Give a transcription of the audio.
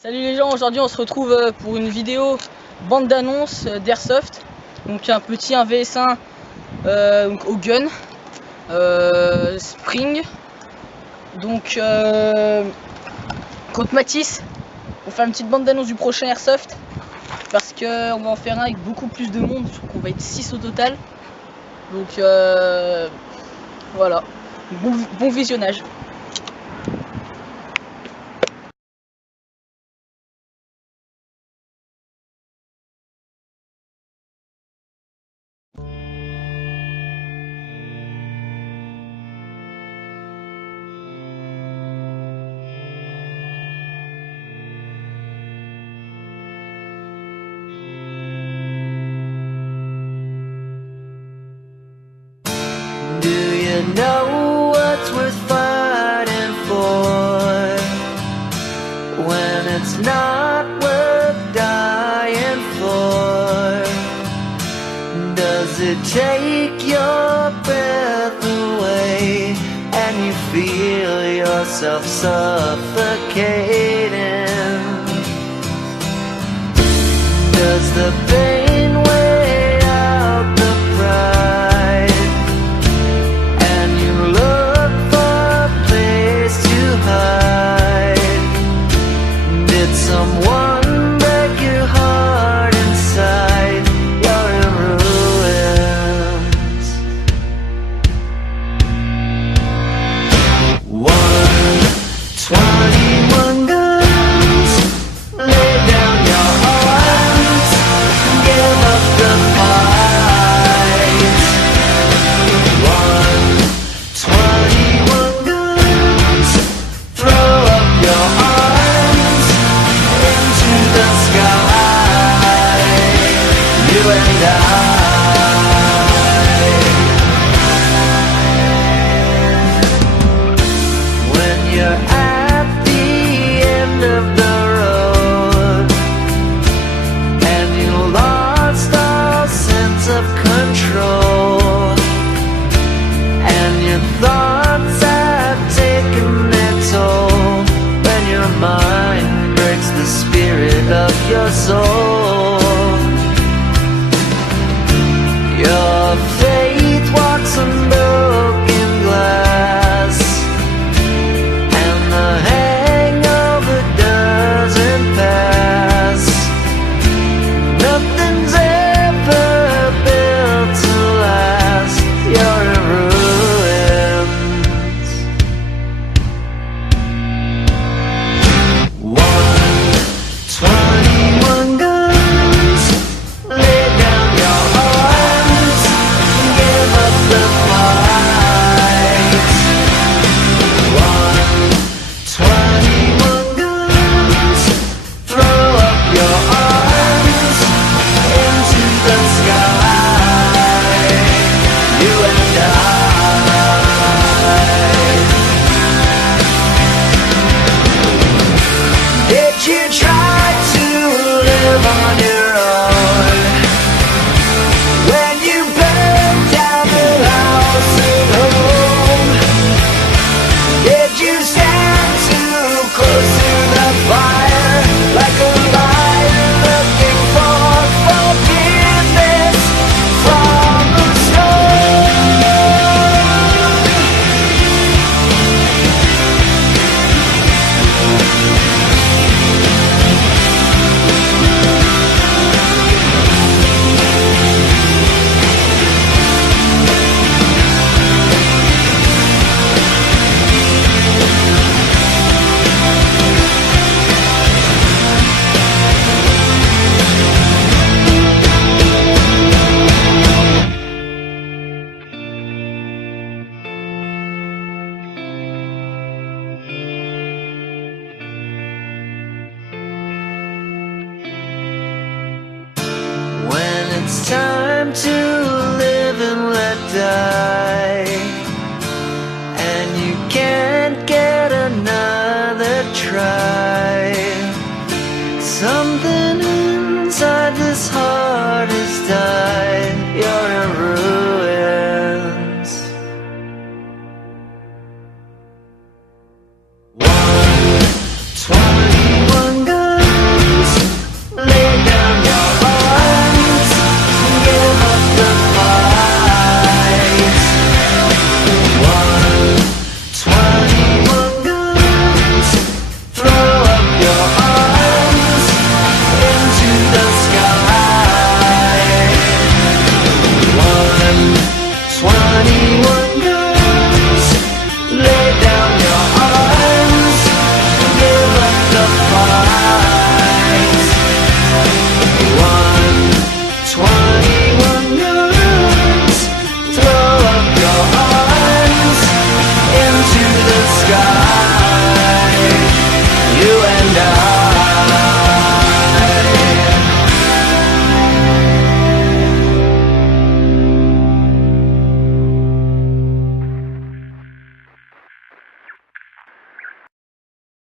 Salut les gens, aujourd'hui on se retrouve pour une vidéo bande d'annonces d'Airsoft. Donc un petit 1vs1 au gun, Spring. Donc contre Matisse, on fait une petite bande d'annonces du prochain Airsoft. Parce qu'on va en faire un avec beaucoup plus de monde, je crois qu'on va être 6 au total. Donc voilà, bon visionnage. Do you know what's worth fighting for when it's not worth dying for? Does it take your breath away and you feel yourself suffocating? Does the pain weigh out the pride? Did someone break your heart inside? You're in ruins. 121 guns, lay down your arms, give up the fight. 121 guns, throw up your arms into the sky, you and I. When you're at the end of the road and you lost all sense of control and your thoughts have taken their toll, when your mind breaks the spirit of your soul, your faith walks on broken glass, and the hangover doesn't pass. Nothing's ever built to last. You're in ruins. 121 guns, lay down your arms, give up the fight. 121 guns, throw up your arms into the sky, you and I. Did you try to live on your own when you burned down the house at home? Did you stand too close to the fire like a lion looking for forgiveness from the storm? When it's time to live and let die, and you can't get another try, something inside this heart has died. You're in ruins. 121 guns. sky.